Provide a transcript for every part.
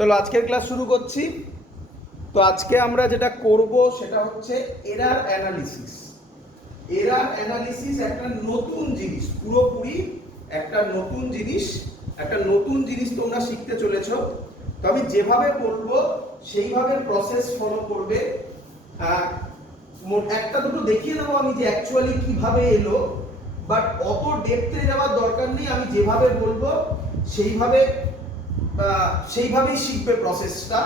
চলো আজকের ক্লাস শুরু করছি। তো আজকে আমরা যেটা করব সেটা হচ্ছে এরার অ্যানালিসিস। এরার অ্যানালিসিস একটা নতুন জিনিস, পুরোপুরি একটা নতুন জিনিস তোমরা শিখতে চলেছো। তো আমি যেভাবে বলবো সেইভাবে প্রসেস ফলো করবে। একটা দুটো দেখিয়ে দেবো আমি যে অ্যাকচুয়ালি কিভাবে এলো, বাট অত ডেপথে যাওয়ার দরকার নেই। আমি যেভাবে বলবো সেইভাবেই শিখবে। প্রসেসটা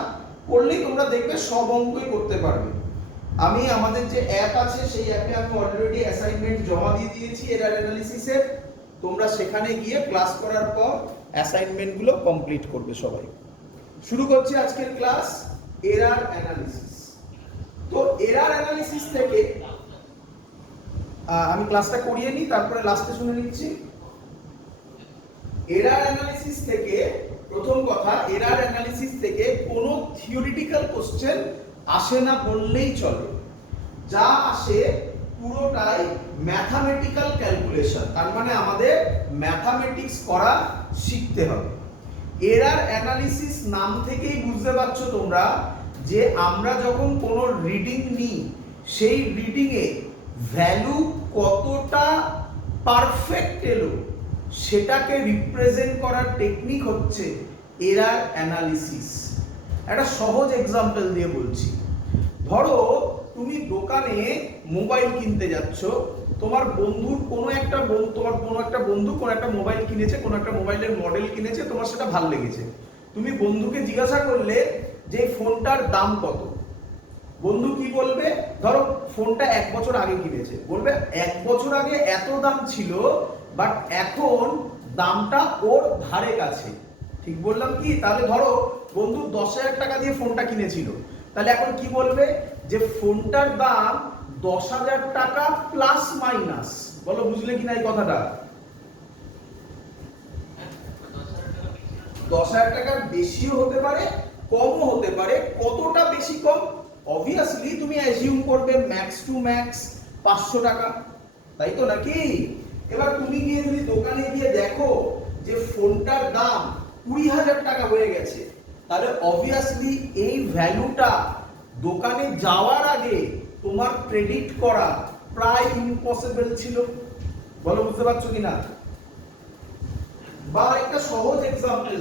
করলেই তোমরা দেখবে সব অঙ্কই করতে পারবে। আমি আমাদের যে অ্যাপ আছে সেই অ্যাপে আমি অলরেডি অ্যাসাইনমেন্ট জমা দিয়ে দিয়েছি এরার অ্যানালিসিসের। তোমরা সেখানে গিয়ে ক্লাস করার পর অ্যাসাইনমেন্টগুলো কমপ্লিট করবে সবাই। শুরু করছি আজকের ক্লাস এরার অ্যানালিসিস। তো এরার অ্যানালিসিস থেকে আমি ক্লাসটা করিয়ে নিই, তারপরে লাস্টে শুনে নিচ্ছি। এরার অ্যানালিসিস থেকে প্রথম কথা, এরার অ্যানালিসিস থেকে কোনো থিওরিটিক্যাল কোশ্চেন আসে না বললেই চলে। যা আসে পুরোটাই ম্যাথামেটিক্যাল ক্যালকুলেশন। তার মানে আমাদের ম্যাথামেটিক্স করা শিখতে হবে। এরার অ্যানালিসিস নাম থেকেই বুঝতে পারছো তোমরা যে আমরা যখন কোনো রিডিং নিই সেই রিডিংয়ে ভ্যালু কতটা পারফেক্ট এলো সেটাকে রিপ্রেজেন্ট করার টেকনিক হচ্ছে এরার অ্যানালিসিস। একটা সহজ এক্সাম্পল দিয়ে বলছি। ধরো তুমি দোকানে মোবাইল কিনতে যাচ্ছ, তোমার কোনো একটা বন্ধু কোনো একটা মোবাইল কিনেছে, কোনো একটা মোবাইলের মডেল কিনেছে, তোমার সেটা ভালো লেগেছে। তুমি বন্ধুকে জিজ্ঞাসা করলে যে ফোনটার দাম কত। বন্ধু কি বলবে? ধরো ফোনটা 1 বছর আগে কিনেছে, বলবে 1 বছর আগে এত দাম ছিল, বাট এখন দামটা ওর ধারে কাছে। ঠিক বললাম কি? তাহলে ধরো বন্ধু 10,000 টাকা দিয়ে ফোনটা কিনেছিল, তাহলে এখন কি বলবে? যে ফোনটার দাম 10,000 টাকা প্লাস মাইনাস। বলো বুঝলে কিনা এই কথাটা? 10,000 টাকার বেশিও হতে পারে, কমও হতে পারে। কতটা বেশি কম? অবভিয়াসলি তুমি অ্যাজিউম করবে ম্যাক্স টু ম্যাক্স 500 টাকা, তাই তো নাকি? এবার তুমি গিয়ে যদি দোকানে গিয়ে দেখো যে ফোনটার দাম 20,000 টাকা হয়ে গেছে, তাহলে অবভিয়াসলি এই ভ্যালুটা দোকানে যাওয়ার আগে তোমার প্রেডিক্ট করা প্রায় ইম্পসিবল ছিল। বলো বুঝতে পারছো কিনা? বা একটা সহজ এক্সাম্পল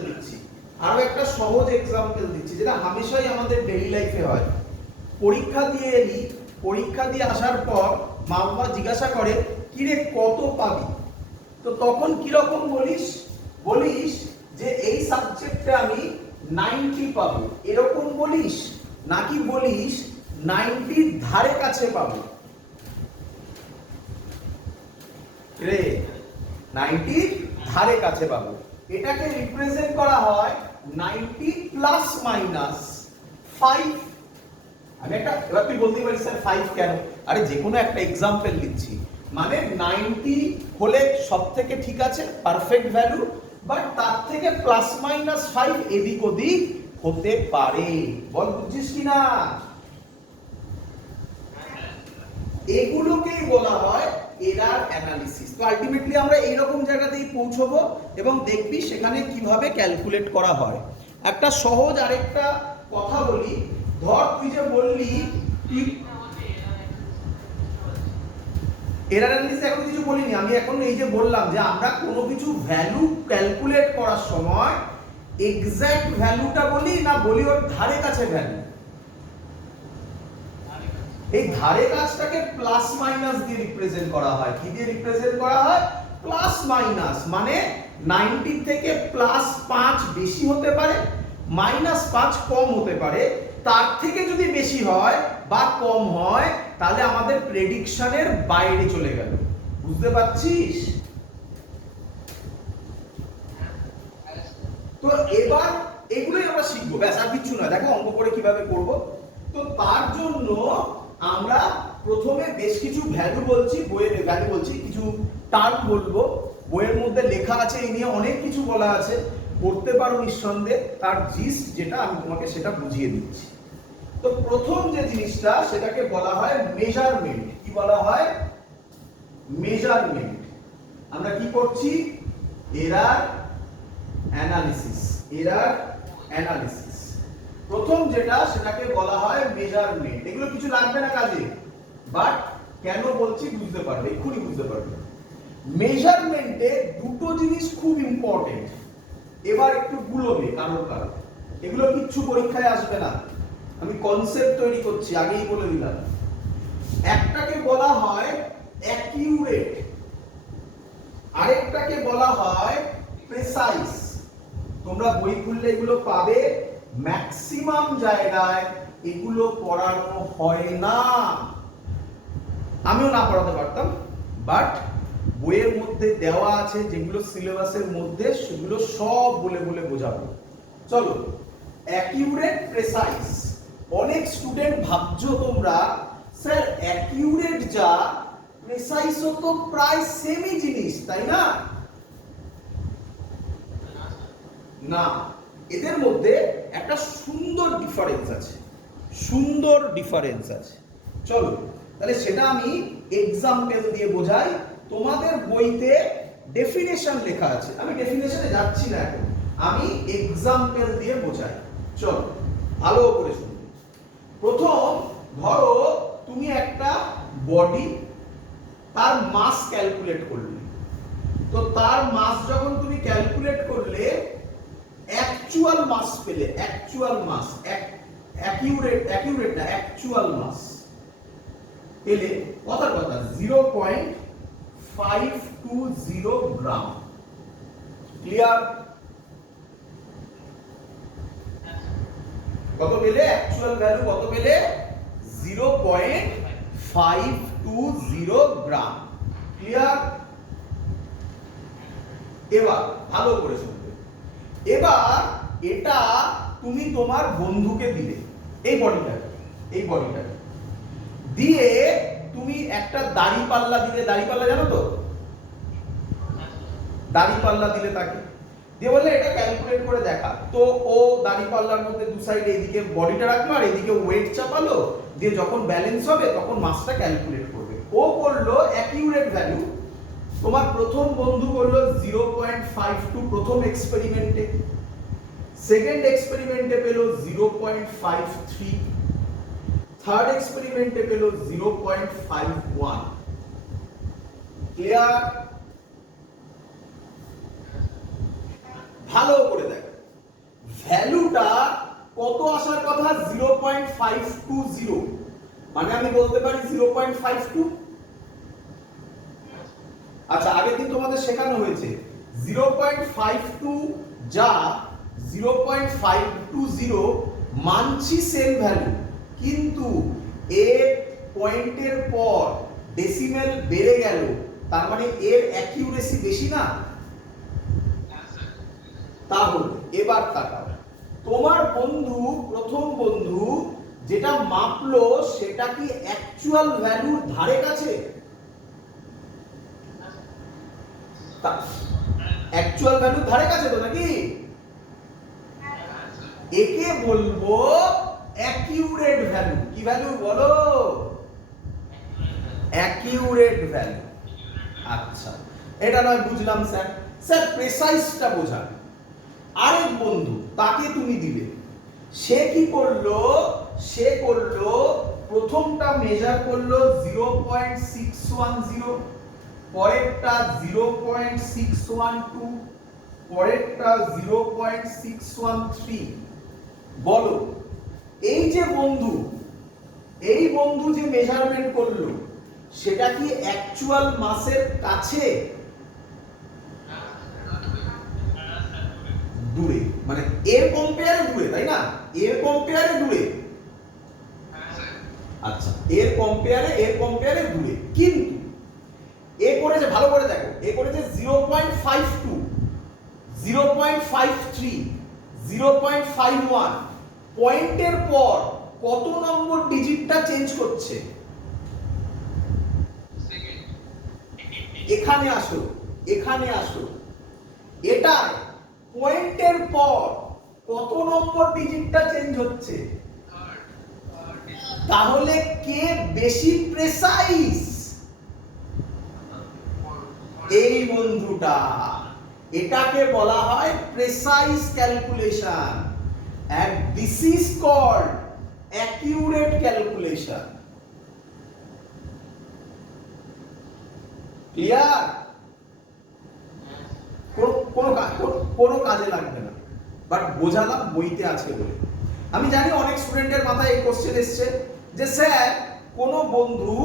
দিচ্ছি, যেটা হামেশাই আমাদের ডেইলি লাইফে হয়। পরীক্ষা দিয়ে এলি, পরীক্ষা দিয়ে আসার পর মা বাবা জিজ্ঞাসা করে কিরে কত পাবি, তো তখন কিরকম বলিস যে এই সাবজেক্টে আমি 90 পাবো, এরকম বলিস? নাকি বলিস 90-র ধারে কাছে পাবো? রে 90-র ধারে কাছে পাবো। এটাকে রিপ্রেজেন্ট করা হয় 90 প্লাস মাইনাস 5। আমি এবার তুই বলতে পারিস স্যার 5 কেন? আরে যে কোনো একটা এক্সাম্পল দিচ্ছি। মানে 90 হলে সব থেকে ঠিক আছে, পারফেক্ট ভ্যালু, বাট তার থেকে প্লাস মাইনাস 5 এদিক ওদিক হতে পারে। বল বুঝছিস কিনা? এগুলোকেই বলা হয় এরার অ্যানালিসিস। তো আলটিমেটলি আমরা এইরকম জায়গাতেই পৌঁছবো এবং দেখবি সেখানে কিভাবে ক্যালকুলেট করা হয়। একটা সহজ আরেকটা কথা বলি। ধর তুই যে বললি এরার অ্যানালিসিস, এখন কিছু বলিনি আমি, এখন এই যে বললাম যে আমরা কোনো কিছু ভ্যালু ক্যালকুলেট করার সময় এক্সাক্ট ভ্যালুটা বলি না বলি ওর ধারে কাছে ভ্যালু। এই ধারে কাছটাকে প্লাস মাইনাস দিয়ে রিপ্রেজেন্ট করা হয়। কি দিয়ে রিপ্রেজেন্ট করা হয়? Plus minus. মানে 90 থেকে প্লাস 5 বেশি হতে পারে, মাইনাস 5 কম হতে পারে। তার থেকে যদি বেশি হয় বা কম হয় তাহলে আমাদের প্রেডিকশনের বাইরে চলে গেল। বুঝতে পারছিস? তো এবার এগুলোই আমরা শিখবো, ব্যাস আর কিছু নয়। দেখো অঙ্ক করে কিভাবে করব। তো তার জন্য আমরা প্রথমে বেশ কিছু ভ্যালু বলছি, বইয়ের ভ্যালু বলছি, কিছু টার্ম বলবো। বইয়ের মধ্যে লেখা আছে, এই নিয়ে অনেক কিছু বলা আছে, পড়তে পারো নিঃসন্দেহে। তার জিস্ট যেটা আমি তোমাকে সেটা বুঝিয়ে দিচ্ছি। তো প্রথম যে জিনিসটা সেটাকে বলা হয় মেজারমেন্ট। কি বলা হয়? মেজারমেন্ট। আমরা কি করছি? Error analysis. প্রথম যেটা সেটাকে বলা হয় মেজারমেন্ট। এগুলো কিছু লাগবে না কাজে, বাট কেন বলছি বুঝতে পারবে, এক্ষুনি বুঝতে পারবে। মেজারমেন্টে দুটো জিনিস খুব ইম্পর্টেন্ট। এবার একটু গুলোবে কারোর কারণ, এগুলো কিচ্ছু পরীক্ষায় আসবে না, আমি কনসেপ্ট তৈরি করছি, আগেই বলে দিলাম। একটাকে বলা হয় অ্যাকিউরেট, আরেকটাকে বলা হয় প্রেসাইজ। তোমরা বই খুললে এগুলো পাবে, ম্যাক্সিমাম জায়গায় এগুলো পড়ানো হয় না। আমিও না পড়াতে পারতাম, বাট বইয়ের মধ্যে দেওয়া আছে যেগুলো সিলেবাসের মধ্যে, সেগুলো সব বলে বলে বোঝাবো। চলো, অ্যাকিউরেট প্রেসাইজ। অনেক স্টুডেন্ট ভাবছো তোমরা, স্যার অ্যাকিউরেট যা প্রেসাইজও তো প্রায় সেমই জিনিস, তাই না? না, এদের মধ্যে একটা সুন্দর ডিফারেন্স আছে, সুন্দর ডিফারেন্স আছে। চলো তাহলে সেটা আমি এক্সাম্পল দিয়ে বোঝাই। তোমাদের বইতে ডেফিনেশন লেখা আছে, আমি ডেফিনেশনে যাচ্ছি না এখন, আমি এক্সাম্পল দিয়ে বোঝাই। চলো ভালো করে শুনো। প্রথম ধরো তুমি একটা বডি, তার মাস ক্যালকুলেট করলে, তো তার মাস যখন তুমি ক্যালকুলেট করলে অ্যাকচুয়াল মাস পেলে, অ্যাকচুয়াল মাস, অ্যাকিউরেট না, অ্যাকচুয়াল মাস পেলে, কথার কথা 0.520 গ্রাম। ক্লিয়ার? কত পেলে? অ্যাকচুয়াল ভ্যালু কত পেলে? 0.520 গ্রাম। ক্লিয়ার? এবার ভালো করে শুনবে। এবার এটা তুমি তোমার বন্ধুকে দিলে, এই বডিটাকে দিয়ে তুমি একটা দাড়িপাল্লা দিলে। দাড়িপাল্লা জানো তো? দাড়িপাল্লা দিলে তাকে, দিয়ে বললে এটা ক্যালকুলেট করে দেখা। তো ও দাড়িপাল্লার মধ্যে দু সাইডে এদিকে বডিটা রাখলো আর এদিকে ওয়েট চাপালো, দিয়ে যখন ব্যালেন্স হবে তখন মাসটা ক্যালকুলেট করবে। ও করলো অ্যাকিউরেট ভ্যালু, তোমার প্রথম বন্ধু করলো 0.52 প্রথম এক্সপেরিমেন্টে, সেকেন্ড এক্সপেরিমেন্টে পেল 0.53, থার্ড এক্সপেরিমেন্টে পেল 0.51। ক্লিয়ার? ভালো করে দেখো, ভ্যালুটা কত আসার কথা? 0.520, মানে আমি বলতে পারি 0.52। আচ্ছা, আগের দিন তোমাদের শেখানো হয়েছে 0.52 যা 0.520 মানছি সেম ভ্যালু, কিন্তু এর পয়েন্টের পর ডেসিমেল বেড়ে গেল, তার মানে এর অ্যাকিউরেসি বেশি না? তাহলে এবার তাকাও, তোমার বন্ধু, প্রথম বন্ধু যেটা মাপলো সেটা কি অ্যাকচুয়াল ভ্যালুর ধারে কাছে? অ্যাকচুয়াল ভ্যালুর ধারে কাছে তো নাকি? একে বলবো অ্যাকিউরেট ভ্যালু। কি ভ্যালু বলো? Accurate value. আচ্ছা, এটা নয় বুঝলাম স্যার, স্যার প্রেসাইজটা বোঝান। আরেক বন্ধু, তাকে তুমি দিলে, সে কি করলো? সে করলো প্রথমটা মেজার করলো 0.610, পরেরটা 0.612, পরেরটা 0.613। বলো, এই যে বন্ধু, এই বন্ধু যে মেজারমেন্ট করলো সেটা কি অ্যাকচুয়াল মাসের কাছে? দূরে, মানে এর কম্পেয়ারে দূরে, তাই না? এর কম্পেয়ারে দূরে। আচ্ছা, এর কম্পেয়ারে দূরে, কিন্তু এ করেছে, ভালো করে দেখো, এ করেছে 0.52, 0.53, 0.51। পয়েন্টের পর কত নম্বর ডিজিটটা চেঞ্জ করছে? এখানে আসো, এখানে আসো। এটা পয়েন্টের পর কত নম্বর ডিজিটটা চেঞ্জ হচ্ছে? তাহলে কে বেশি প্রেসাইজ? এই বন্ধুটা। এটাকে বলা হয় precise calculation. and this is called accurate calculation. Clear? কোনো কাজে লাগবে না, বাট বোঝালাম বইতে আছে বলে। আমি জানি অনেক স্টুডেন্টের মাথায় এই কোশ্চেন এসছে যে স্যার কোনো বন্ধু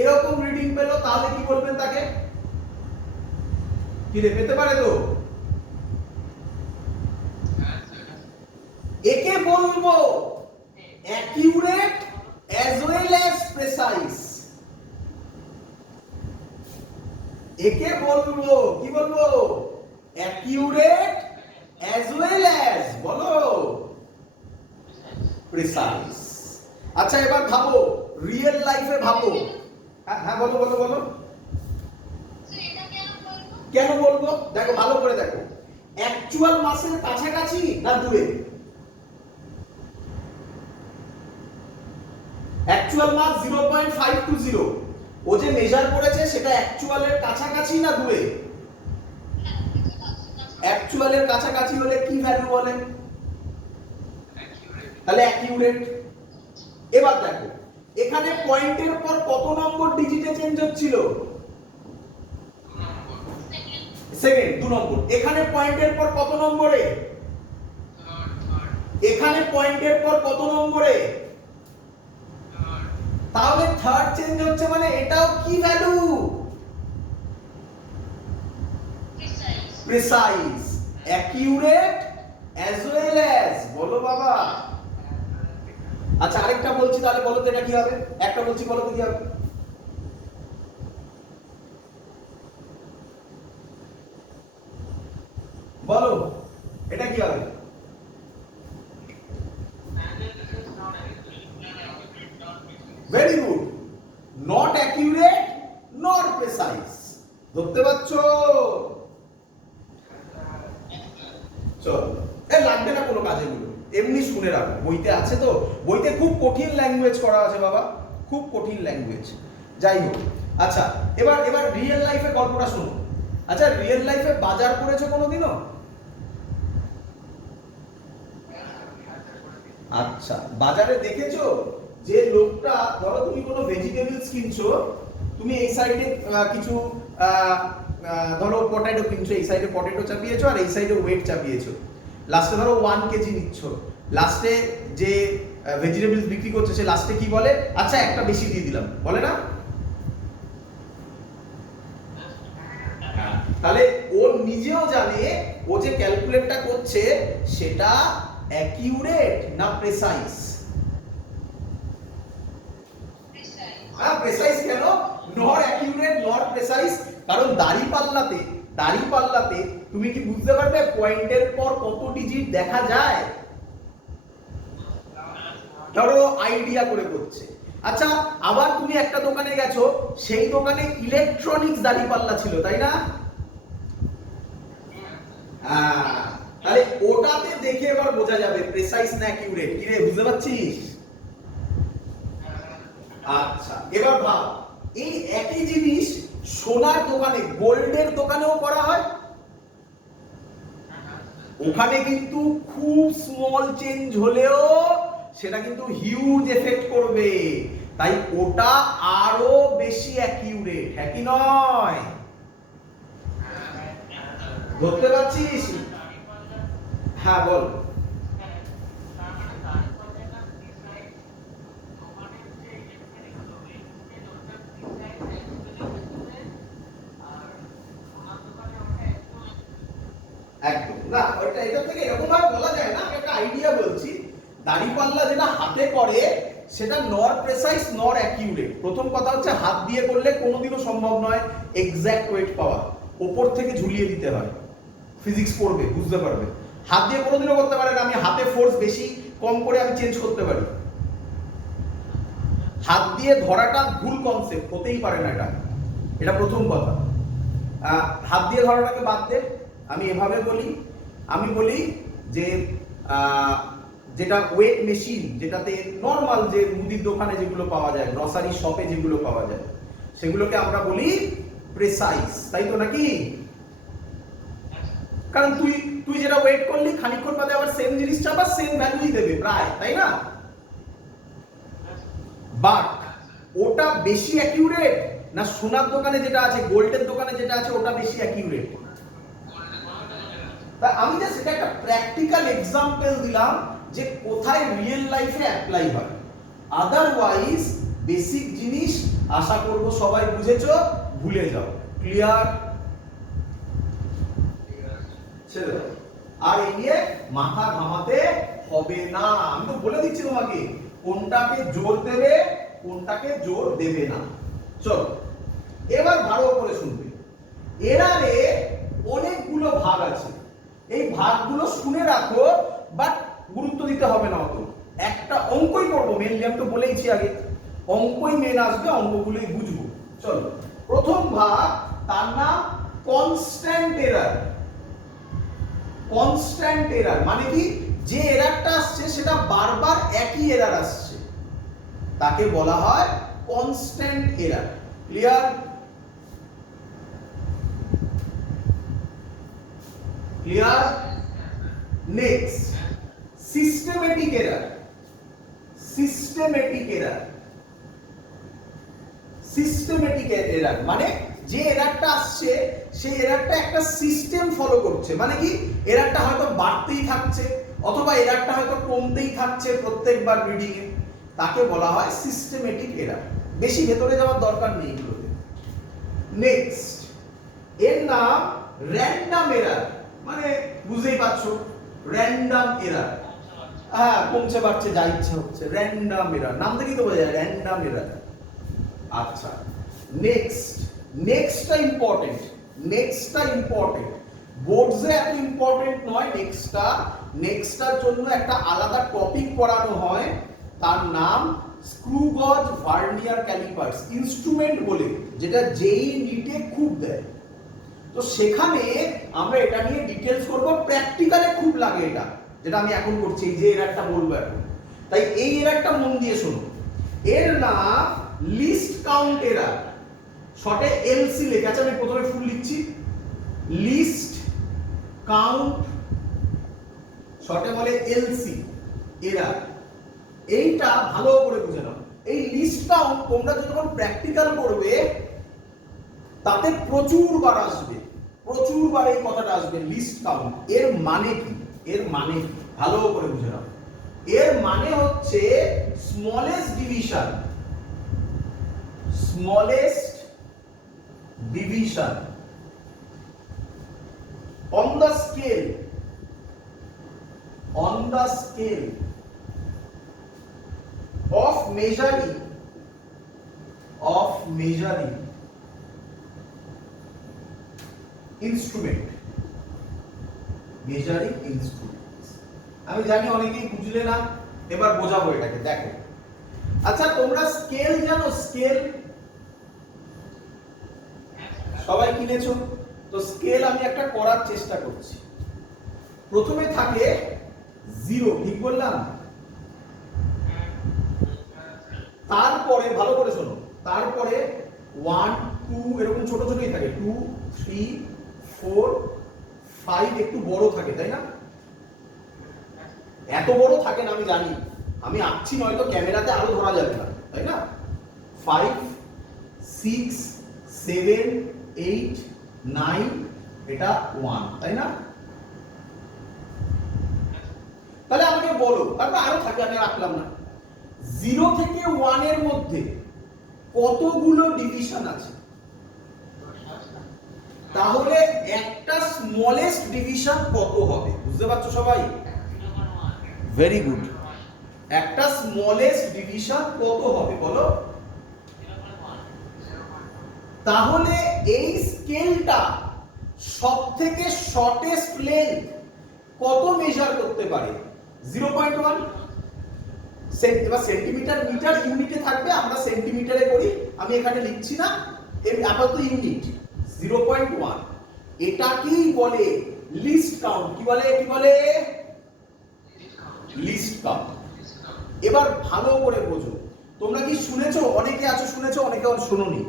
এরকম রিডিং পেলো তাহলে কি বলবেন তাকে? কি রে, পেতে পারে তো? একে বলবো accurate as well as precise। একে বলবো কি বলবো? অ্যাকিউরেট as well as বলো প্রিসাইজ। আচ্ছা এবার ভাবো রিয়েল লাইফে ভাবো। হ্যাঁ বলো বলো বলো। কেন বলবো? দেখো ভালো করে দেখো, অ্যাকচুয়াল মাসের কাছাকাছি না দূরে? অ্যাকচুয়াল মাস 0.520, ও যে মেজার করেছে সেটা অ্যাকচুয়ালের কাছাকাছি না দূরে? অ্যাকচুয়ালের কাছাকাছি হলে কি ভ্যালু বলে? তাহলে অ্যাকিউরেট। এবার দেখো এখানে পয়েন্টের পর কত নম্বর ডিজিটে চেঞ্জ হচ্ছিল? সেকেন্ড, 2 নম্বর। এখানে পয়েন্টের পর কত নম্বরে? এখানে পয়েন্টের পর কত নম্বরে? তাহলে থার্ড চেঞ্জ হচ্ছে, মানে এটাও কি value? Precise, accurate as well as বলো বাবা। আচ্ছা আরেকটা বলছি, তাহলে বলো তো এটা কি হবে? একটা বলছি, বলো তো কি হবে? বলো এটা কি হবে? Very good, not accurate not precise. ধরতে পারছো? চলো, এ লাগবে না কোনো কাজে গুলো, এমনি শুনে রাখো, বইতে আছে তো। বইতে খুব কঠিন ল্যাঙ্গুয়েজ করা আছে বাবা, খুব কঠিন ল্যাঙ্গুয়েজ। যাই হোক, আচ্ছা এবার রিয়েল লাইফের গল্পটা শুনো। আচ্ছা রিয়েল লাইফে বাজার করেছো কোনোদিনও? আচ্ছা বাজারে দেখেছো যে লোকটা, ধরো তুমি কোনো ভেজিটেবলস কিনছো, তুমি এই সাইডে কিছু ধরো পটেটো কিনছো, এই সাইডে পটেটো চাপিয়েছো আর এই সাইডে ওয়েট চাপিয়েছো, লাস্টে ধরো 1 কেজি নিচ্ছ, লাস্টে যে ভেজিটেবলস বিক্রি করছে সে লাস্টে কি বলে? আচ্ছা একটা বেশি দিয়ে দিলাম, বলে না? তাহলে ও নিজেও জানে ও যে ক্যালকুলেটটা করছে সেটা অ্যাকিউরেট না প্রিসাইজ? হ্যাঁ প্রিসাইজ। কেন নট অ্যাকিউরেট নট প্রিসাইজ? কারণ দাড়িপাল্লাতে তুমি কি বুঝতে পারবে পয়েন্টের পর কত ডিজিট দেখা যায়? ধরো আইডিয়া করে করছে। আচ্ছা আবার তুমি একটা দোকানে গেছো, সেই দোকানে ইলেকট্রনিক্স দাড়িপাল্লা ছিল, তাই না? তাহলে ওটাতে দেখে এবার বোঝা যাবে প্রিসাইজ না অ্যাকিউরেট। কি রে, বুঝতে পারছিস? আচ্ছা এবার ভাব, এই একই জিনিস সোনার দোকানে, গোল্ডের দোকানেও করা হয়। ওখানে কিন্তু খুব স্মল চেঞ্জ হলেও সেটা কিন্তু হিউজ এফেক্ট করবে, তাই ওটা আরো বেশি অ্যাকিউরেট, হ্যাঁ কি নয়? ধরতে পারছিস? হ্যাঁ বল। একদম না, ওইটা এটা থেকে এরকম ভাবে বলা যায় না। আমি একটা আইডিয়া বলছি, দাড়িপাল্লা যেটা হাতে করে সেটা নর প্রিসাইজ নর অ্যাকিউরেট। প্রথম কথা হচ্ছে হাত দিয়ে করলে কোনোদিনও সম্ভব নয় এক্সাক্ট ওয়েট পাওয়া, উপর থেকে ঝুলিয়ে দিতে হয়। ফিজিক্স পড়বে বুঝতে পারবে। হাত দিয়ে কোনোদিনও করতে পারে না, আমি হাতে ফোর্স বেশি কম করে আমি চেঞ্জ করতে পারি। হাত দিয়ে ধরাটা ভুল কনসেপ্ট, হতেই পারে না এটা, এটা প্রথম কথা। হাত দিয়ে ধরাটাকে বাদ দে, আমি এভাবে বলি, আমি বলি যে যেটা ওয়েট মেশিন, যেটাতে নর্মাল যে মুদির দোকানে যেগুলো পাওয়া যায়, গ্রসারি শপে যেগুলো পাওয়া যায়, সেগুলোকে আমরা বলি প্রিসাইজ, তাই তো নাকি? কারণ তুই তুই যেটা ওয়েট করলি খানিকক্ষণ বাদে আবার সেম জিনিস চাপা সেম ভ্যালুই দেবে প্রায়, তাই না? বাট ওটা বেশি অ্যাকিউরেট না সোনার দোকানে যেটা আছে, গোল্ডের দোকানে যেটা আছে ওটা বেশি অ্যাকিউরেট? তা আমি জাস্ট এটা একটা প্র্যাকটিক্যাল এক্সাম্পল দিলাম যে কোথায় রিয়েল লাইফে অ্যাপ্লাই হয়। আদারওয়াইজ বেসিক জিনিস আশা করব সবাই বুঝেছো, ভুলে যাও। ক্লিয়ার? ছেড়ে দাও, আর এই নিয়ে মাথা ঘামাতে হবে না। আমি তো বলে দিচ্ছি তোমাকে কোনটাকে জোর দেবে কোনটাকে জোর দেবে না। চলো এবার ভালো করে শুনবে। এরারে অনেকগুলো ভাগ আছে, এই ভাগগুলো শুনে রাখো, বাট গুরুত্ব দিতে হবে না অত। একটা অঙ্কই করবো মেনলি, আমি তো বলেইছি আগে অঙ্কই মেন আসবে, অঙ্কগুলোই বুঝবো। চলো প্রথম ভাগ, তার নাম কনস্ট্যান্ট এরার। কনস্ট্যান্ট এরার মানে কি? যে এরারটা আসছে সেটা বারবার একই এরার আসছে, তাকে বলা হয় constant error. Clear? Clear? Next systematic error. Systematic error, systematic error মানে যে এরারটা আসছে সেই এরারটা একটা সিস্টেম ফলো করছে। মানে কি? এরারটা হয়তো বাড়তেই থাকছে অথবা এরারটা হয়তো কমতেই থাকছে প্রত্যেকবার রিডিং এ, তাকে বলা হয় সিস্টেমেটিক এরার। বেশি ভেতরে যাওয়ার দরকার নেই এগুলোতে। নেক্সট এর নাম র্যান্ডম এরার, মানে বুঝতেই পারছো র্যান্ডম এরার। হ্যাঁ, কমছে বাড়ছে যা ইচ্ছা হচ্ছে, র্যান্ডম এরার নাম থেকেই তো বোঝা যায় র্যান্ডম এরার। আচ্ছা নেক্সট, নেক্সটটা ইম্পর্টেন্ট, নেক্সটটা ইম্পর্টেন্ট, বোর্ডসে এত ইম্পর্টেন্ট নয় নেক্সটটা। নেক্সটটার জন্য একটা আলাদা টপিক পড়ানো হয়, তার নাম স্ক্রু গজ ভার্নিয়ার ক্যালিপার্স ইনস্ট্রুমেন্ট বলে, যেটা যেই নিটে খুব দেয়। তো সেখানে আমরা এটা নিয়ে ডিটেইলস করব, প্র্যাকটিক্যালে খুব লাগে এটা, যেটা আমি এখন করছি, এই যে এরারটা বলবো এখন। তাই এই এরারটা মন দিয়ে শোনো। এর নাম লিস্ট কাউন্ট এরার, শর্টে এলসি লেখা আছে, আমি প্রথমে ফুল লিখছি লিস্ট কাউন্ট, শর্টে বলে এলসি এরার। এইটা ভালো করে বুঝে নাও। এই লিস্ট কাউন্ট তোমরা যখন প্র্যাকটিক্যাল করবে তাতে প্রচুর বার আসবে, প্রচুর বার এই কথাটা আসবে লিস্ট কাউন্ট। এর মানে কি? এর মানে কি ভালো করে বুঝে নাও। এর মানে হচ্ছে smallest division, smallest division on the scale, on the scale of measuring, of measuring instrument, measuring instruments। আমি জানি অনেকেই বুঝলে না, এবার বোঝাবো এটাকে। দেখো আচ্ছা তোমরা স্কেল জানো? স্কেল সবাই কিনেছো তো? স্কেল আমি একটা করার চেষ্টা করছি। প্রথমে থাকে 0, ঠিক বললাম? তারপরে ভালো করে শোনো, তারপরে 1 2 এরকম ছোট ছোটই থাকে, 2 3 4 5 একটু বড় থাকে, তাই না? এত বড় থাকে না আমি জানি, আমি আঁকছি নয়তো ক্যামেরাতে আরো ধরা যাবে না, তাই না? 5 6 7 8 9 এটা 1, তাই না? তাহলে আমাকে বলো, তারপর আরো থাকে আমি রাখলাম না, 0 থেকে 1 এর মধ্যে কতগুলো ডিভিশন আছে? তাহলে একটা স্মলেস্ট ডিভিশন কত হবে? বুঝতে পারছো সবাই? Very good. একটা স্মলেস্ট ডিভিশন কত হবে বলো? তাহলে এই স্কেলটা সবথেকে শর্টেস্ট লেন্থ কত মেজার করতে পারে? 0.1। এবার সেন্টিমিটার মিটার ইউনিটে থাকবে, আমরা সেন্টিমিটারে করি, আমি এখানে লিখছি না, আপাতত ইউনিট 0.1। এটাকেই বলে লিস্ট কাউন্ট। কি বলে? কি বলে? List count. এবার ভালো করে বোঝো, তোমরা কি শুনেছো? অনেকে আছো শুনেছো, অনেকে শোনোনি।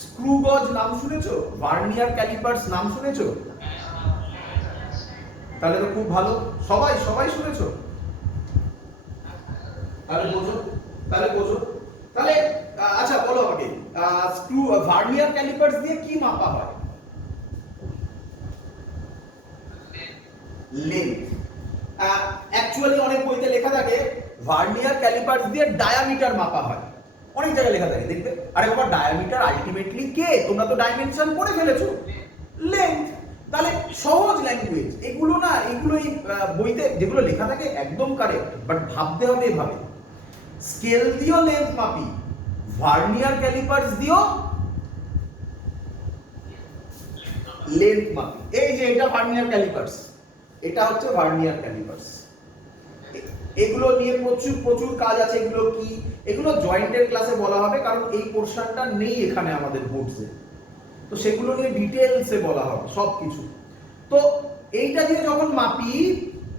স্ক্রু গজ নাম শুনেছো? ভার্নিয়ার ক্যালিপার্স নাম শুনেছো? তাহলে তো খুব ভালো, সবাই সবাই শুনেছো, তাহলে বোঝো, তাহলে বোঝো। তাহলে আচ্ছা বলো আমাকে, স্ক্রু ভার্নিয়ার ক্যালিপার্স দিয়ে কি মাপা হয়? লেন্থ। অ্যাকচুয়ালি অনেক বইতে লেখা থাকে ভার্নিয়ার ক্যালিপার্স দিয়ে ডায়ামিটার মাপা হয়, অনেক জায়গায় লেখা থাকে দেখবে। আরে বাবা, ডায়ামিটার আলটিমেটলি কে? তোমরা তো ডাইমেনশন পড়ে ফেলেছো, লেন্থ। তাহলে সহজ ল্যাঙ্গুয়েজ এগুলো না, এগুলো এই বইতে যেগুলো লেখা থাকে একদম কারেক্ট, বাট ভাবতে হবে এভাবে, স্কেল দিয়েও লেন্থ মাপি, ভার্নিয়ার ক্যালিপার্স দিয়েও লেন্থ মাপি। এই যে এটা ভার্নিয়ার ক্যালিপার্স, এটা হচ্ছে ভার্নিয়ার ক্যালিপার্স। এগুলো নিয়ে প্রচুর প্রচুর কাজ আছে। এগুলো কি? এগুলো জয়েন্টের ক্লাসে বলা হবে, কারণ এই পোরশনটা নেই এখানে আমাদের বোর্ডসে, তো সেগুলো নিয়ে ডিটেইলসে বলা হবে সব কিছু। তো এইটা দিয়ে যখন মাপি,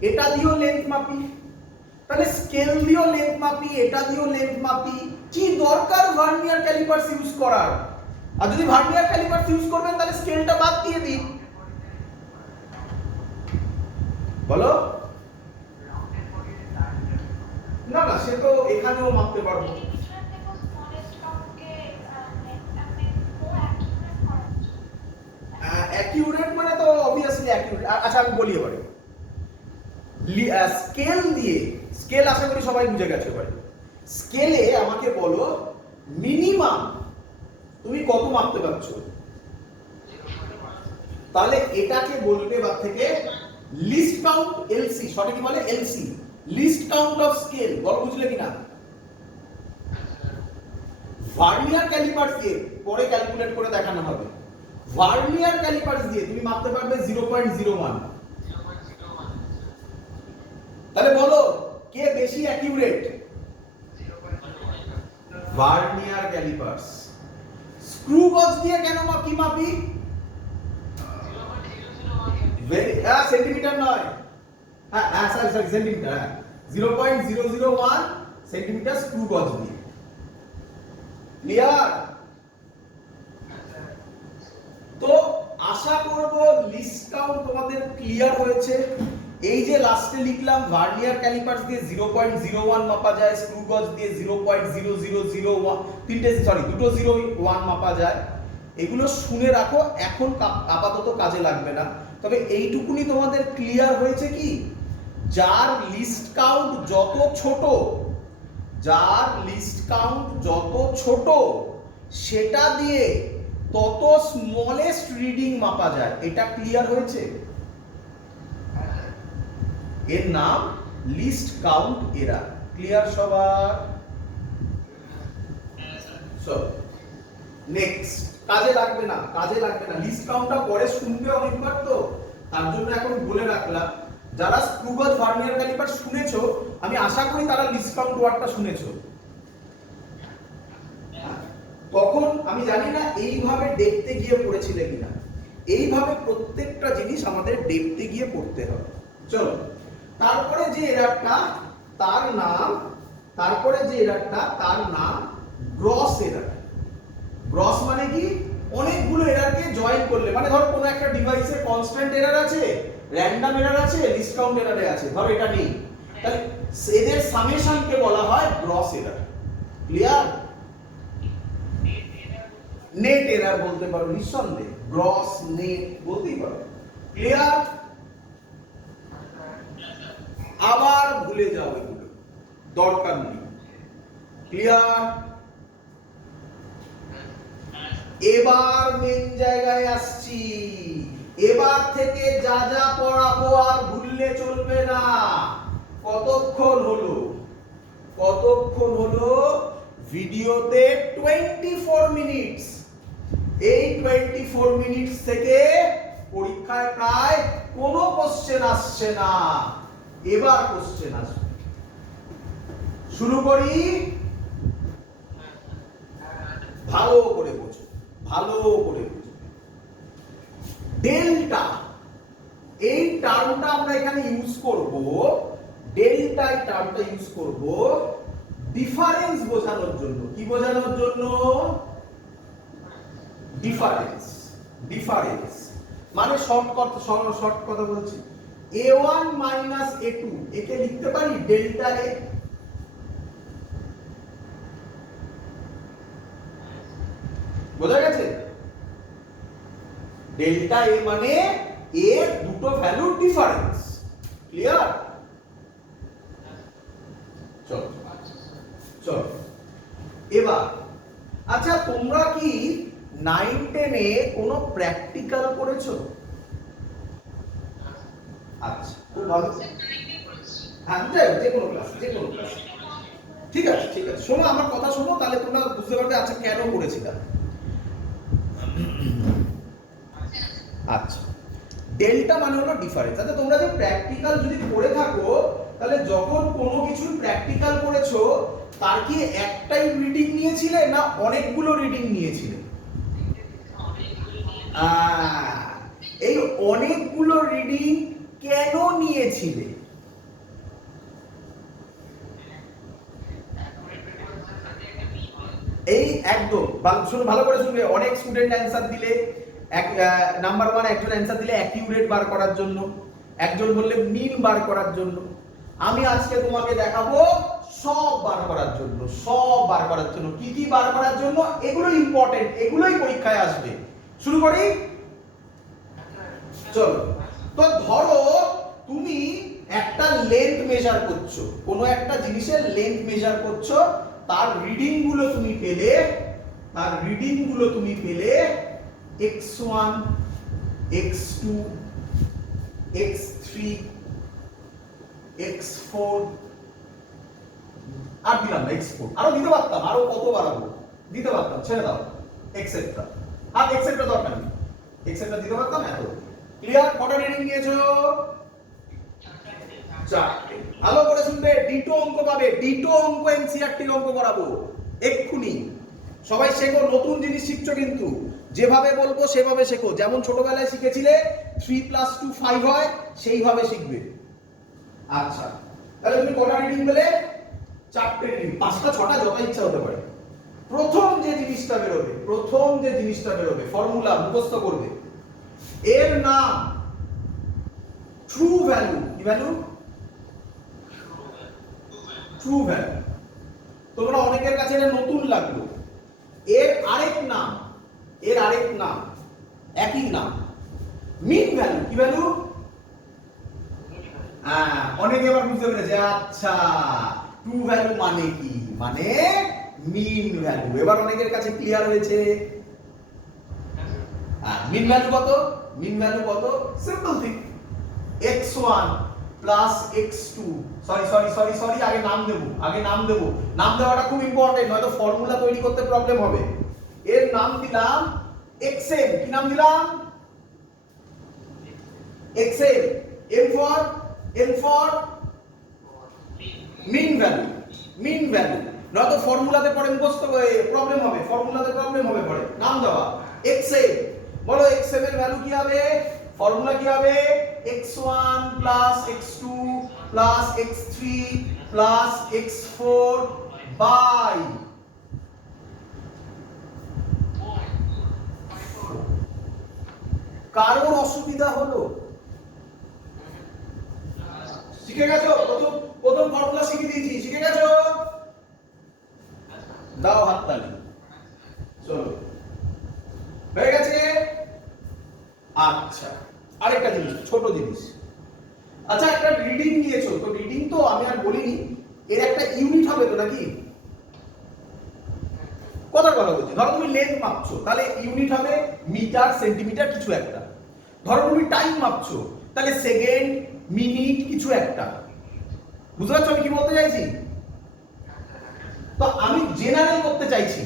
এটা দিয়েও লেন্থ মাপি, তাহলে স্কেল দিয়েও লেন্থ মাপি, এটা দিয়েও লেন্থ মাপি, কি দরকার ভার্নিয়ার ক্যালিপার্স ইউজ করার? আর যদি ভার্নিয়ার ক্যালিপার্স ইউজ করবেন তাহলে স্কেলটা বাদ দিয়ে দিন, বলো। না না, সে তো এখানেও মাপতে পারবো। অ্যাকিউরেট মানে তো অবভিয়াসলি অ্যাকিউরেট। আচ্ছা আমি বলি এবারে, স্কেল দিয়ে, স্কেল আশা করি সবাই বুঝে গেছে এবারে। স্কেলে আমাকে বলো মিনিমাম তুমি কত মাপতে পারছো, তাহলে এটাকে বলবে বা থেকে লিস্ট কাউন্ট, এলসি, সঠিক বলে LC, least count of scale. বল বুঝলে কিনা? ভার্নিয়ার ক্যালিপার্স দিয়ে পরে ক্যালকুলেট করে দেখানো হবে। ভার্নিয়ার ক্যালিপার্স দিয়ে তুমি মাপতে পারবে 0.01। তাহলে বলো কে বেশি অ্যাকিউরেট? Vernier callipers. স্ক্রু গজ দিয়ে কেন কি মাপি? সেন্টিমিটার নয়, হ্যাঁ সরি সেন্টিমিটার, 0.001 সেন্টিমিটার স্ক্রু গজ দিয়ে। ক্লিয়ার? তো আশা করব লিস্ট কাউন্ট তোমাদের ক্লিয়ার হয়েছে। এই যে লাস্টে লিখলাম ভার্নিয়ার ক্যালিপার্স দিয়ে 0.01 মাপা যায়, স্ক্রু গজ দিয়ে 0.0001, দুটো 01 মাপা যায়। এগুলো শুনে রাখো, এখন আপাতত কাজে লাগবে না, তবে এইটুকুনি তোমাদের ক্লিয়ার হয়েছে কি, যার লিস্ট কাউন্ট যত ছোট, যার লিস্ট কাউন্ট যত ছোট সেটা দিয়ে তত স্মলেস্ট রিডিং মাপা যায়। এটা ক্লিয়ার হয়েছে? এর নাম লিস্ট কাউন্ট এরার। ক্লিয়ার সবার? সো নেক্সট, কাজে লাগবে না, কাজে লাগবে না, লিস্ট কাউন্টটা পরে শুনবে অনেকবার, তো তার জন্য এখন বলে রাখলাম। যারা স্ক্রু গজ ভার্নিয়ার ক্যালিপার শুনেছো, আমি আশা করি তারা লিস্ট কাউন্ট ওয়ার্ডটা শুনেছো। তখন আমি জানি না এইভাবে দেখতে গিয়ে পড়েছিলে কিনা, এইভাবে প্রত্যেকটা জিনিস আমাদের দেখতে গিয়ে পড়তে হবে। চলো, তারপরে যে এরারটা তার নাম, তারপরে যে এরারটা তার নাম গ্রস এরার। গ্রস মানে কি? অনেকগুলো এরারকে জয়েন করলে, মানে ধর কোনো একটা ডিভাইসে কনস্ট্যান্ট এরার আছে, র‍্যান্ডম এরার আছে, লিস্ট কাউন্ট এরারে আছে, ধর এটা নেই, তাহলে এদের সামেশনকে বলা হয় gross error. Clear? Net error বলতে পারো নিঃসন্দেহে, গ্রস নেট বলতেই পারো। ক্লিয়ার? আবার ভুলে যাও, এগুলো দরকার নেই। ক্লিয়ার? এবার মেন জায়গায় আসছি। এবার থেকে যা যা পড়াবো আর ভুললে চলবে না। কতক্ষণ হলো? কতক্ষণ হলো? ভিডিওতে 24 মিনিটস। এই 24 মিনিটস থেকে পরীক্ষায় প্রায় কোনো কোশ্চেন আসছে না, এবার কোশ্চেন আসবে। শুরু করি। ভালো করে বোঝো, ভালো করে বোঝো। ডেল্টা, এই টার্মটা আমরা এখানে ইউজ করব, ডেল্টা এই টার্মটা ইউজ করব ডিফারেন্স বোঝানোর জন্য। কি বোঝানোর জন্য? ডিফারেন্স। ডিফারেন্স মানে শর্ট কথা বলছি, a1 মাইনাস a2 একে লিখতে পারি ডেল্টা এ। বোঝা গেছে? ডেল্টা এ মানে এর দুটো ভ্যালু ডিফারেন্স। ক্লিয়ার? চলো চলো এবার আচ্ছা, তোমরা কি 9-10 এ কোনো প্র্যাকটিক্যাল করেছো? আচ্ছা, খুব ভালো। হ্যাঁ, যে কোনো ক্লাস, যে কোনো ক্লাস। ঠিক আছে, ঠিক আছে, শোনো আমার কথা শোনো, তাহলে তোমরা বুঝতে পারবে আচ্ছা কেন করেছিলাম। আচ্ছা, ডেল্টা মানে হলো ডিফারেন্স। আচ্ছা, তোমরা যে প্র্যাকটিক্যাল যদি করে থাকো, তাহলে যখন কোনো কিছু প্র্যাকটিক্যাল করেছো তার কি একটাই রিডিং নিয়েছিলে না অনেকগুলো রিডিং নিয়েছিলে? এই অনেকগুলো রিডিং কেন নিয়েছিলে? এই একদম শুনুন, ভালো করে শুনবে। অনেক স্টুডেন্ট অ্যান্সার দিলে নাম্বার 1 একজন অ্যান্সার দিলে অ্যাকিউরেট বার করার জন্য, একজন বললে মিন বার করার জন্য। আমি আজকে তোমাকে দেখাবো সব বার করার জন্য, সব বার করার জন্য। কি কি বার করার জন্য? এগুলো ইম্পর্টেন্ট, এগুলোই পরীক্ষায় আসবে। শুরু করি, চলো। তো ধরো তুমি একটা লেন্থ মেজার করছো, কোনো একটা জিনিসের লেন্থ মেজার করছো, তার রিডিং গুলো তুমি পেলে, তার রিডিং গুলো তুমি পেলে x1 x2 x3 x4 আর দিলাম না x4, আরো দিতে পারতাম, আরো কত বাড়াবো দিতে পারতাম, ছেড়ে দাও এক্সেট্রা। আর এক্সেট্রা দরকার নেই, এক্সেট্রা দিতে পারতাম এত। ক্লিয়ার? কটা রিডিং নিয়েছো? 4টে। ভালো করে শুনবে, ডিটো অঙ্ক পাবে, ডিটো অঙ্ক এনসিইআরটি অঙ্ক করাবো এক্ষুনি। সবাই শেখো, নতুন জিনিস শিখছো কিন্তু, যেভাবে বলবো সেভাবে শেখো। যেমন ছোটবেলায় শিখেছিলে 3 + 2 5 হয়, সেইভাবে শিখবে। আচ্ছা, তাহলে তুমি কটা রিডিং পেলে? 4টে রিডিং, 5টা 6টা যত ইচ্ছা হতে পারে। প্রথম যে জিনিসটা বেরোবে, প্রথম যে জিনিসটা বেরোবে, ফর্মুলা মুখস্থ করবে। এর নাম ট্রু ভ্যালু। কি ভ্যালু? True value. তোমরা অনেকের কাছে এটা নতুন লাগলো। এর আরেক নাম, এর আরেক নাম, একই নাম, মিন ভ্যালু। কি ভ্যালু? অনেকে এবার বুঝতে পেরেছে, আচ্ছা ট্রু ভ্যালু মানে কি, মানে মিন ভ্যালু। এবার অনেকের কাছে ক্লিয়ার হয়েছে। মিন ভ্যালু কত? মিন ভ্যালু কত? Simple thing, x1 plus x2, sorry আগে নাম দেবো, আগে নাম দেবো। নাম দেওয়াটা খুব ইম্পর্টেন্ট, নয়তো ফর্মুলা তৈরি করতে প্রবলেম হবে। এর নাম দিলাম xm। কি নাম দিলাম? xm। m for mean value, mean value. নয়তো ফর্মুলাতে পরে মুখস্থ প্রবলেম হবে, ফর্মুলাতে প্রবলেম হবে পরে। নাম দেওয়া xm। বলো xm এর ভ্যালু কি হবে? ফর্মুলা কি হবে? x1 plus x2 plus x3 plus x4 by কারোর অসুবিধা হলো? শিখে গেছো? প্রথম ফর্মুলা শিখে দিয়েছি, শিখে গেছো? দাও হাততালি। চলো, হয়ে গেছে? আচ্ছা, আরেকটা জিনিস, ছোট জিনিস। আচ্ছা, একটা রিডিং নিয়েছো তো, রিডিং তো আমি আর বলিনি, এর একটা ইউনিট হবে তো নাকি? কথা বলছি, ধরো তুমি লেন্থ মাপছো, তাহলে ইউনিট হবে মিটার, সেন্টিমিটার, কিছু একটা। ধরো তুমি টাইম মাপছো, তাহলে সেকেন্ড, মিনিট, কিছু একটা। বুঝতে পারছো আমি কি বলতে চাইছি? তো আমি জেনারেল করতে চাইছি,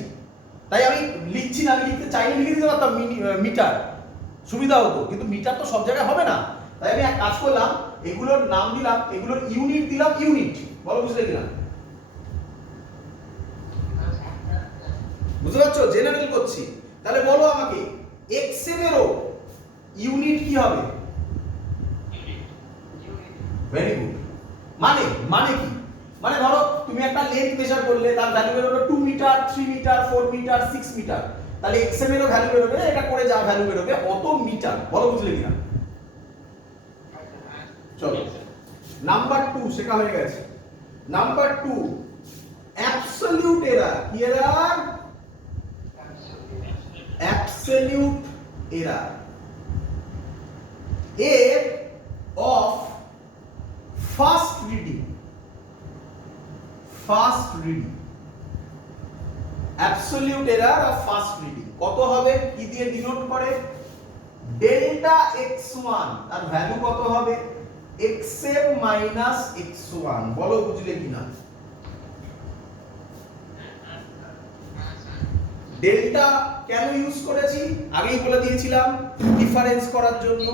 তাই আমি লিখছি না। আমি লিখতে চাইলে লিখে দিতে পারতাম মিটার, সুবিধা হতো, কিন্তু মিটার তো সব জায়গায় হবে না। তাই আমি এক কাজ করলাম, এগুলোর নাম দিলাম, এগুলোর ইউনিট দিলাম ইউনিট। বলো বুঝলে কিনা? বুঝতে পারছো? জেনারেল করছি। তাহলে বলো আমাকে xm এরও ইউনিট কি হবে? Very good. মানে মানে কি? মানে ধরো তুমি একটা লেন্থ মেজার করলে, তার ভ্যালু বেরোলো 2 মিটার, 3 মিটার, 4 মিটার, 6 মিটার। তাহলে xm এরও ভ্যালু বেরোবে, এটা করে যা ভ্যালু বেরোবে অত মিটার। বলো বুঝলে কিনা? চলো নাম্বার 2 শেখা হয়ে গেছে। Number 2 absolute error. কি এরার? অ্যাবসলিউট এরার এর of first reading. First reading, absolute error of first reading কত হবে? কি দিয়ে ডিনোট করে? ডেল্টা x1 আর ভ্যালু কত হবে? xm minus x1। বলো বুঝলে কিনা? ডেল্টা কেন ইউজ করেছি আগেই বলে দিয়েছিলাম, ডিফারেন্স করার জন্য।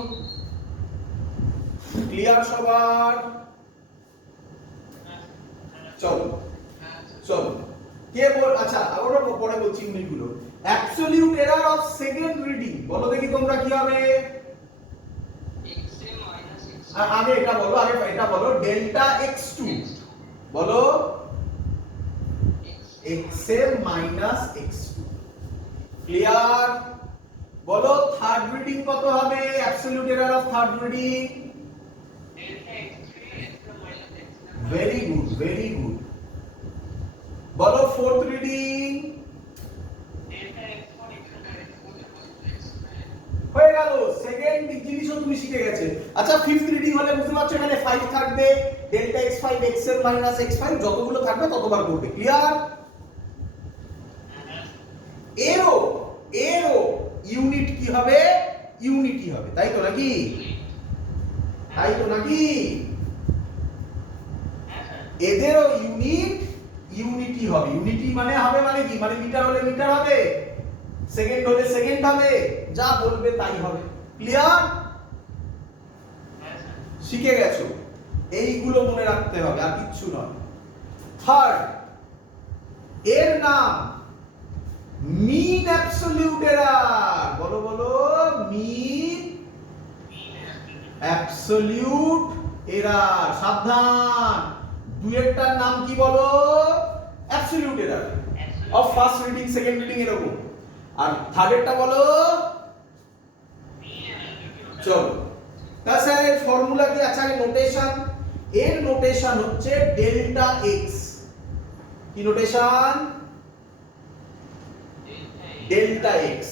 ক্লিয়ার সবার? চলো চলো কে বল, আচ্ছা আবার পরে বলছি ইউনিটগুলো। Absolute error of second reading বলো দেখি তোমরা কি হবে? আগে এটা বলো, আগে এটা বলো। ডেল্টা x2 বলো xm মাইনাস x2। ক্লিয়ার? বলো থার্ড রিডিং কত হবে? Absolute error of third reading. Very good, very good. বলো ফোর্থ রিডিং। হয়ে গেল, সেকেন্ড জিনিসও তুমি শিখে গেছে। আচ্ছা ফিফথ রিডিং হলে বুঝতে পারছো এখানে 5 থাকবে, delta x5 xm minus x5 যতগুলো থাকবে ততবার করবে। ক্লিয়ার? এরও এরও ইউনিট কি হবে? ইউনিটি হবে, তাই তো নাকি? তাই তো নাকি? এদেরও ইউনিট ইউনিটি হবে। ইউনিটি মানে হবে মানে কি? মানে মিটার হলে মিটার হবে, সেকেন্ড হলে সেকেন্ড হবে, যা বলবে তাই হবে। ক্লিয়ার? শিখে গেছো? এইগুলো মনে রাখতে হবে, আর কিচ্ছু নয়। থার্ড, এর নাম মিন অ্যাবসলিউট এরার। বলো বলো, মিন অ্যাবসলিউট এরার। সাবধান, দুইটার নাম কি বলো? Absolute error of first reading, second reading এরকম। আর থার্ডেরটা বলো। চলো তাহলে ফর্মুলা কি? আচ্ছা নোটেশন। এর নোটেশন হচ্ছে ডেল্টা এক্স। কি নোটেশন? Delta x.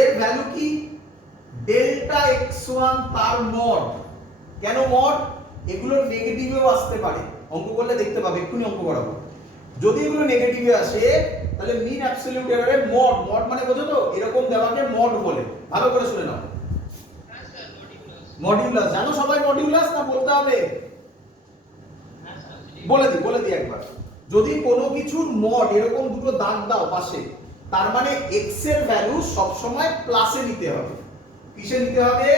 এর ভ্যালু কি? ডেল্টা x1 তার মড। কেন মড? এগুলো নেগেটিভেও আসতে পারে, অঙ্ক করলে দেখতে পাবে, এক্ষুনি অঙ্ক করাবো। যদি এগুলো নেগেটিভে আসে তাহলে মিন অ্যাবসলিউট এরারে মড, মড মানে বোঝো তো, এরকম দেওয়াকে মড বলে। ভালো করে শুনে নাও। মডিউলাস জানো সবাই? মডিউলাস না বলতে হবে? বলে দি একবার। যদি কোনো কিছুর মড এরকম দুটো দাগ দাও পাশে, তার মানে x এর ভ্যালু সব সময় প্লাসে নিতে হবে। কিসে নিতে হবে?